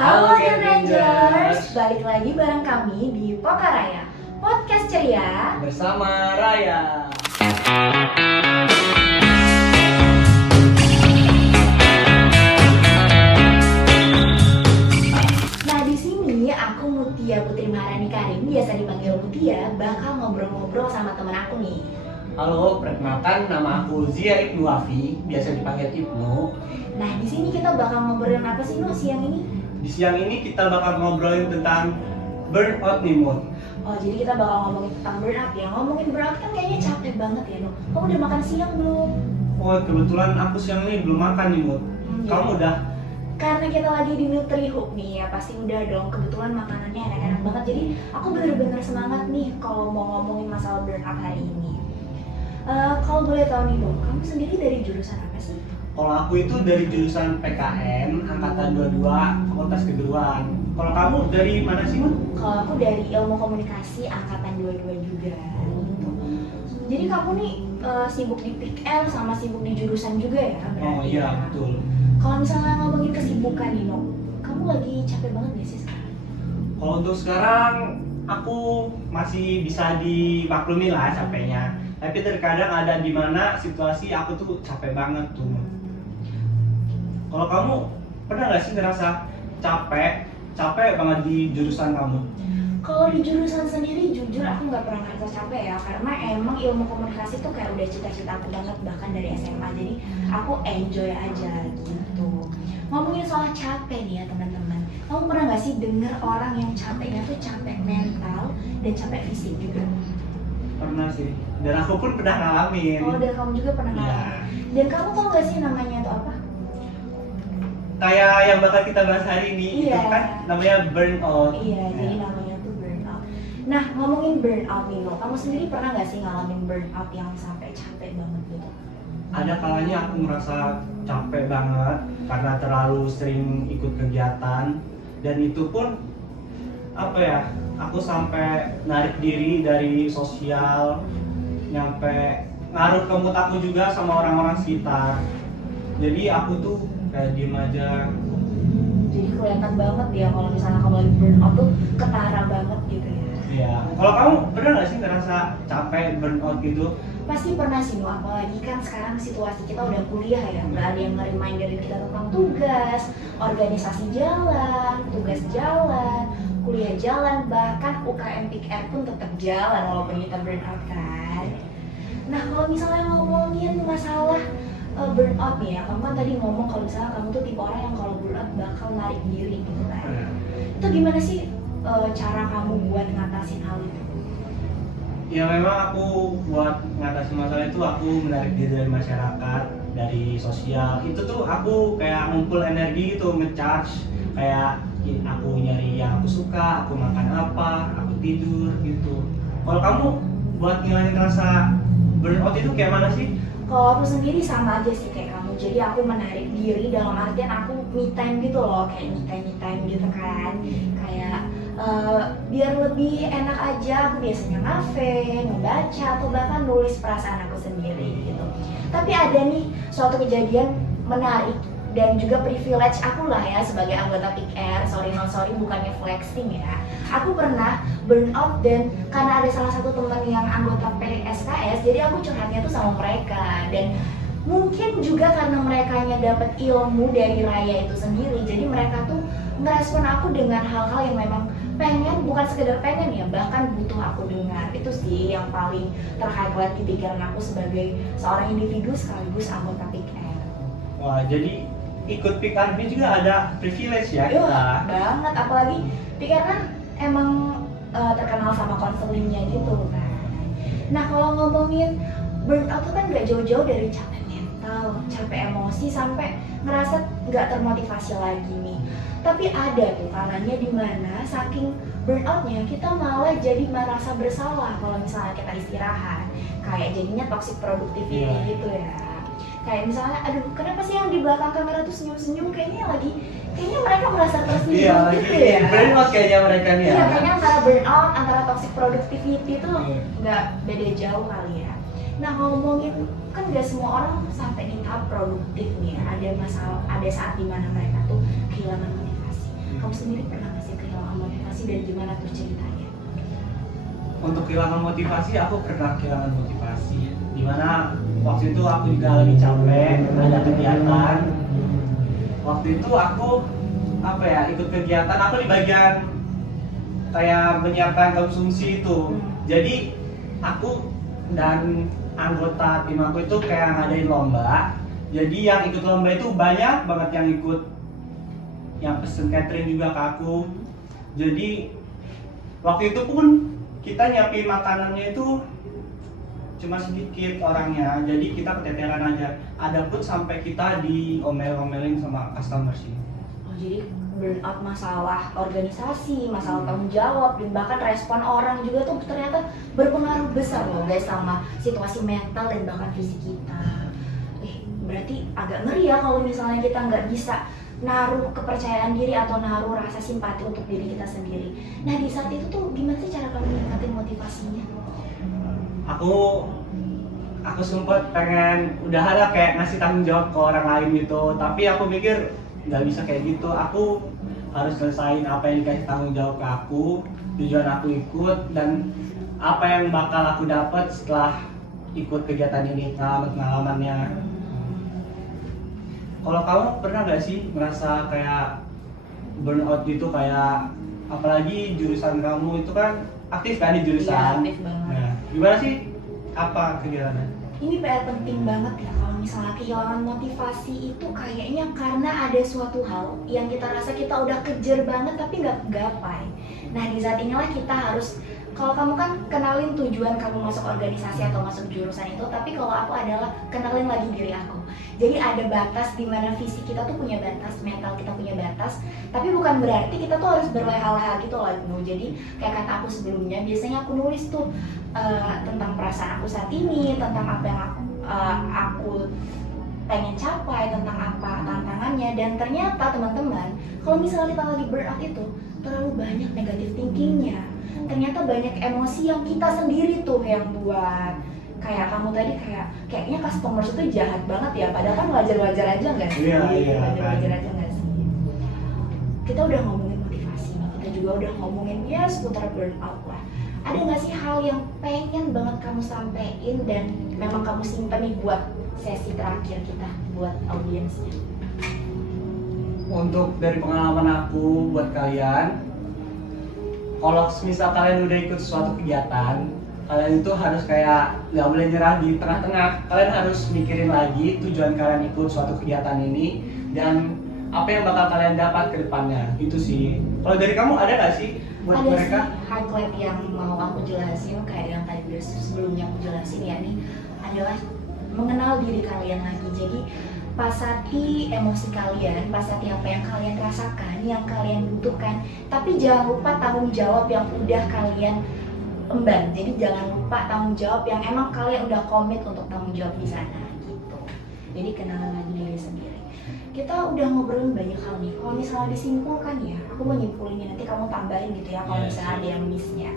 Halo Gen Rangers, balik lagi bareng kami di Pokaraya Podcast Ceria bersama Raya. Nah di sini aku Mutia Putri Maharani Karim, biasa dipanggil Mutia, bakal ngobrol-ngobrol sama temen aku nih. Halo, perkenalkan nama aku Zia Ibnu Wafi, biasa dipanggil Ibnu. Nah di sini kita bakal ngobrolin apa sih Nu siang ini? Di siang ini kita bakal ngobrolin tentang burnout nih, Mun. Oh jadi kita bakal ngomongin tentang burnout ya. Ngomongin burnout kan kayaknya capek banget ya Nu. Kamu udah makan siang belum? Oh, kebetulan aku siang ini belum makan nih, Mun. Kamu udah? Karena kita lagi di Nutrihub nih ya, pasti udah dong. Kebetulan makanannya enak-enak banget. Jadi aku bener-bener semangat nih kalau mau ngomongin masalah burnout hari ini. Kalau boleh tahu nih dong, kamu sendiri dari jurusan apa sih? Kalau aku itu dari jurusan PKN Angkatan 22 Fakultas Keguruan. Kalau kamu dari mana sih, Mun? Kalau aku dari Ilmu Komunikasi Angkatan 22 juga gitu. Jadi kamu nih sibuk di PKN sama sibuk di jurusan juga ya? Berarti? Oh iya, betul. Kalau misalnya ngomongin kesibukan nih, No, kamu lagi capek banget gak sih sekarang? Kalau untuk sekarang aku masih bisa dimaklumi lah capeknya. Tapi terkadang ada di mana situasi aku tuh capek banget tuh. Kalau kamu pernah nggak sih ngerasa capek banget di jurusan kamu? Kalau di jurusan sendiri jujur aku nggak pernah ngerasa capek ya, karena emang ilmu komunikasi tuh kayak udah cita-cita aku banget bahkan dari SMA, jadi aku enjoy aja gitu. Ngomongin soal capek nih ya teman-teman, kamu pernah nggak sih denger orang yang capeknya tuh capek mental dan capek fisik juga? Pernah sih, dan aku pun pernah ngalamin. Oh, dan kamu juga pernah Iya. ngalamin. Dan kamu tau nggak sih namanya itu apa? Kayak yang bakal kita bahas hari ini, Iya. itu kan namanya burnout. Iya, jadi namanya tuh burnout. Nah, ngomongin burnout nih, No, kamu sendiri pernah nggak sih ngalamin burnout yang sampai capek banget gitu? Ada kalanya aku ngerasa capek banget karena terlalu sering ikut kegiatan, dan itu pun apa ya, aku sampai narik diri dari sosial, nyampe ngaruh ke mood aku juga sama orang-orang sekitar. Jadi aku tuh kayak diem aja. Jadi kelihatan banget ya kalau misalnya kamu lagi burnout tuh ketara banget gitu ya. Iya. Kalau kamu pernah nggak sih ngerasa capek burnout gitu? Pasti pernah sih, No, apalagi kan sekarang situasi kita udah kuliah ya, nggak ada yang nge-reminderin kita tentang tugas, organisasi jalan, tugas jalan, kuliah jalan, bahkan UKM PKR pun tetap jalan walaupun kita burnout kan. Nah kalau misalnya ngomongin masalah burnout nih ya, kamu kan tadi ngomong kalau misalnya kamu tuh tipe orang yang kalau burnout bakal narik diri gitu kan. Itu gimana sih cara kamu buat ngatasin hal itu? Ya memang aku buat ngatasin masalah itu aku menarik diri dari masyarakat, dari sosial. Itu tuh aku kayak ngumpul energi gitu, nge-charge. Kayak aku nyari yang aku suka, aku makan apa, aku tidur gitu. Kalau kamu buat ngilangin rasa burnout itu kayak mana sih? Kalau aku sendiri sama aja sih kayak kamu, jadi aku menarik diri dalam artian aku me time gitu loh, kayak me time gitu kan, kayak biar lebih enak aja aku biasanya ngafe, ngebaca, atau bahkan nulis perasaan aku sendiri gitu. Tapi ada nih suatu kejadian menarik dan juga privilege aku lah ya sebagai anggota PKR, sorry bukannya flexing ya. Aku pernah burnout dan karena ada salah satu teman yang anggota PSKS, jadi aku curhatnya tuh sama mereka, dan mungkin juga karena merekanya dapat ilmu dari Raya itu sendiri, jadi mereka tuh ngerespon aku dengan hal-hal yang memang pengen, bukan sekedar pengen ya, bahkan butuh aku dengar. Itu sih yang paling terhighlight di pikiran aku sebagai seorang individu sekaligus anggota PKR. Wah, jadi ikut PKB juga ada privilege ya kita. Banget, apalagi PKR kan emang terkenal sama konselingnya gitu kan. Nah kalau ngomongin burnout tuh kan gak jauh-jauh dari capek mental, capek emosi, sampai ngerasa gak termotivasi lagi nih. Tapi ada tuh kalanya dimana saking burnoutnya kita malah jadi merasa bersalah kalau misalnya kita istirahat, kayak jadinya toxic productivity gitu ya. Kayak misalnya, aduh kenapa sih yang di belakang kamera tuh senyum-senyum, kayaknya mereka merasa tersinggung gitu ya. Burnout kayaknya mereka nih ya. Iya, kayaknya antara burnout, antara toxic productivity tuh nggak beda jauh kali ya. Nah ngomongin, kan gak semua orang sampai di tahap produktif nih ya. Ada saat dimana mereka tuh kehilangan motivasi. kamu sendiri pernah nggak sih kehilangan motivasi dan gimana tuh ceritanya? Untuk kehilangan motivasi, aku pernah kehilangan motivasi. Dimana waktu itu aku juga lagi capek, ada kegiatan. Waktu itu aku ikut kegiatan, aku di bagian kayak menyiapkan konsumsi itu. Jadi aku dan anggota tim aku itu kayak ngadain lomba. Jadi yang ikut lomba itu banyak banget yang ikut, yang pesen catering juga ke aku. Jadi waktu itu pun kita nyiapin makanannya itu cuma sedikit orangnya, jadi kita keteteran aja. Ada pun sampai kita diomel-omelin sama customer sih. Oh, jadi burnout masalah organisasi, masalah tanggung jawab, dan bahkan respon orang juga tuh ternyata berpengaruh besar loh guys sama situasi mental dan bahkan fisik kita. Berarti agak ngeri ya kalau misalnya kita nggak bisa naruh kepercayaan diri atau naruh rasa simpati untuk diri kita sendiri. Nah di saat itu tuh gimana sih cara kamu meningkatin motivasinya? Aku sempat pengen udah ada kayak ngasih tanggung jawab ke orang lain gitu, tapi aku mikir nggak bisa kayak gitu. Aku harus selesain apa yang dikasih tanggung jawab ke aku, tujuan aku ikut, dan apa yang bakal aku dapat setelah ikut kegiatan ini, pengalamannya. Kalau kamu pernah nggak sih merasa kayak burnout gitu, kayak apalagi jurusan kamu itu kan aktif kan di jurusan? Iya, aktif banget. Nah, gimana sih? Apa kegiatannya? Ini PR penting banget ya kalau misalnya kehilangan motivasi itu kayaknya karena ada suatu hal yang kita rasa kita udah kejar banget tapi nggak gapai. Nah di saat inilah kita harus, kalau kamu kan kenalin tujuan kamu masuk organisasi atau masuk jurusan itu, tapi kalau aku adalah kenalin lagi diri aku. Jadi ada batas di mana fisik kita tuh punya batas, mental kita punya batas, tapi bukan berarti kita tuh harus berleha-leha gitu loh. Jadi kayak kata aku sebelumnya, biasanya aku nulis tuh tentang perasaan aku saat ini, tentang apa yang aku pengen capai, tentang apa tantangannya. Dan ternyata teman-teman, kalau misalnya kita lagi burnout itu terlalu banyak negatif thinkingnya, ternyata banyak emosi yang kita sendiri tuh yang buat. Kayak kamu tadi kayaknya customer itu jahat banget ya, padahal kan wajar-wajar aja nggak sih? Iya, wajar-wajar aja nggak sih? Kita udah ngomongin motivasi, kita juga udah ngomongin ya seputar burnout lah. Ada nggak sih hal yang pengen banget kamu sampein dan memang kamu simpen nih buat sesi terakhir kita, buat audiensnya? Untuk dari pengalaman aku buat kalian, kalau misal kalian udah ikut suatu kegiatan, kalian itu harus kayak nggak boleh nyerah di tengah-tengah. Kalian harus mikirin lagi tujuan kalian ikut suatu kegiatan ini dan apa yang bakal kalian dapat ke depannya. Itu sih. Kalau dari kamu ada nggak sih buat ada mereka? Ada sih highlight yang mau aku jelasin, kayak yang tadi udah sebelumnya aku jelasin ya, nih adalah mengenal diri kalian lagi. Jadi pasati emosi kalian, pasati apa yang kalian rasakan, yang kalian butuhkan, tapi jangan lupa tanggung jawab yang udah kalian emban. Jadi jangan lupa tanggung jawab yang emang kalian udah komit untuk tanggung jawab di sana gitu. Jadi kenalan lagi diri sendiri. Kita udah ngobrolin banyak hal nih. Kalau misalnya disimpulkan ya, aku mau nyimpulinnya, nanti kamu tambahin gitu ya kalau misalnya ada yang miss-nya.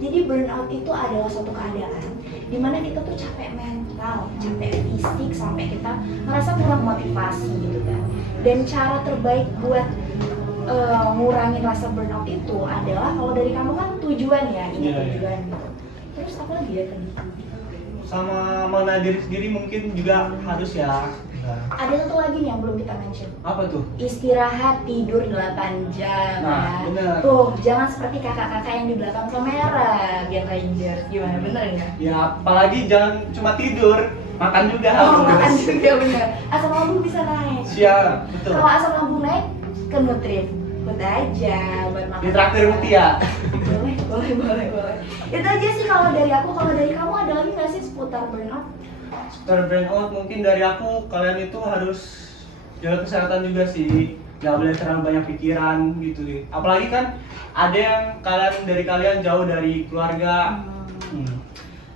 Jadi burnout itu adalah suatu keadaan dimana kita tuh capek mental, capek fisik, sampai kita merasa kurang motivasi gitu kan. Dan cara terbaik buat ngurangin rasa burnout itu adalah, kalau dari kamu kan tujuan ya, ini tujuan gitu. Terus apa lagi ya tadi? Sama mengenal diri sendiri mungkin juga harus ya. Ada satu lagi nih yang belum kita mention. Apa tuh? Istirahat, tidur 8 jam. Nah, ya. bener. Tuh, jangan seperti kakak-kakak yang di belakang kamera, Gen Rangers. Gimana, bener ya? Ya, apalagi jangan cuma tidur, makan juga harus. Makan juga bener. Asam lambung bisa naik. Siap, betul. Kalau asam lambung naik, ke Nutrit. Ikut aja buat makan. Ditraktir Mutia. Boleh. Itu aja sih kalau dari aku. Kalau dari kamu ada lagi nggak sih seputar burnout? Seputar burnout mungkin dari aku, kalian itu harus jaga kesehatan juga sih. Gak boleh terlalu banyak pikiran gitu deh. Apalagi kan ada yang dari kalian jauh dari keluarga.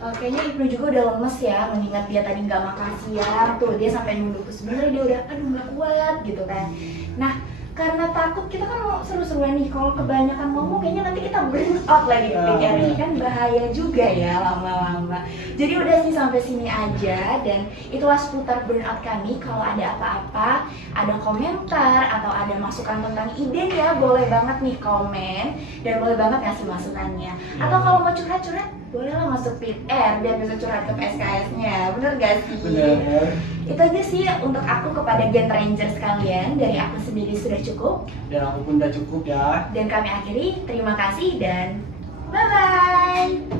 Kayaknya Ibnu juga udah lemes ya, mengingat dia tadi nggak makan siang tuh, dia sampai nunduk sebenarnya dia udah aduh nggak kuat gitu kan. Nah karena takut kita kan mau seru-seruan nih, kalau kebanyakan ngomong kayaknya nanti kita burn out lagi pikir ini kan bahaya juga ya lama-lama. Jadi udah sih sampai sini aja, dan itulah seputar burnout kami. Kalau ada apa-apa, ada komentar atau ada masukan tentang ide ya, boleh banget nih komen dan boleh banget ngasih masukannya. Atau kalau mau curhat-curhat, bolehlah masuk Pit R biar bisa curhat ke PSKS-nya, bener gak sih? Bener. Itu aja sih untuk aku kepada Gen Ranger sekalian. Dari aku sendiri sudah cukup. Dan aku pun udah cukup ya. Dan kami akhiri, terima kasih dan bye-bye!